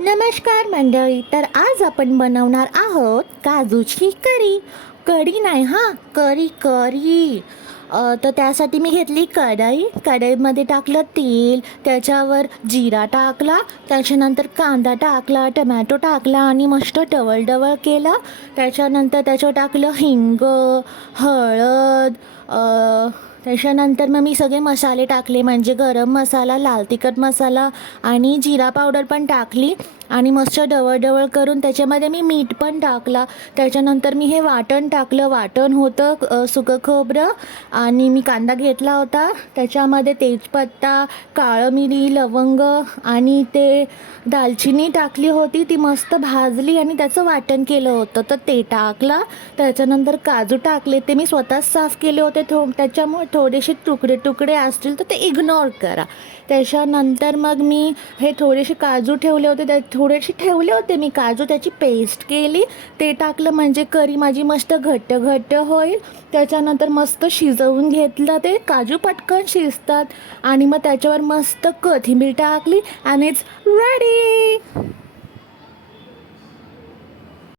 नमस्कार मंडळी. तर आज आपण बनवणार आहोत काजूची करी. कढी नाही हां, करी करी. तर त्यासाठी मी घेतली कढई. कढईमध्ये टाकलं तेल, त्याच्यावर जिरा टाकला, त्याच्यानंतर कांदा टाकला, टमॅटो टाकला आणि मस्त डवळ केलं. त्याच्यानंतर त्याच्यावर टाकलं हिंग, हळद, त्याच्यानंतर मग मी सगळे मसाले टाकले, म्हणजे गरम मसाला, लाल तिखट मसाला आणि जिरा पावडर पण टाकली आणि मस्त डवळ करून त्याच्यामध्ये मी मीठ पण टाकला. त्याच्यानंतर मी हे वाटण टाकलं. वाटण होतं सुकं खोबरं आणि मी कांदा घेतला होता, त्याच्यामध्ये तेजपत्ता, काळं मिरी, लवंग आणि ते दालचिनी टाकली होती. ती मस्त भाजली आणि त्याचं वाटण केलं होतं, तर ते टाकला. त्याच्यानंतर काजू टाकले, ते मी स्वतःच साफ केले होते, त्याच्यामुळे थोडेसे तुकडे असतील तर ते इग्नोर करा. त्याच्यानंतर मग मी हे थोडेसे काजू ठेवले होते, थोडेसे ठेवले होते मी काजू, त्याची पेस्ट केली, ते टाकलं म्हणजे करी माझी मस्त घट्ट होईल. त्याच्यानंतर मस्त शिजवून घेतलं. ते काजू पटकन शिजतात आणि मग त्याच्यावर मस्त कोथिंबीर टाकली आणि इट्स रेडी.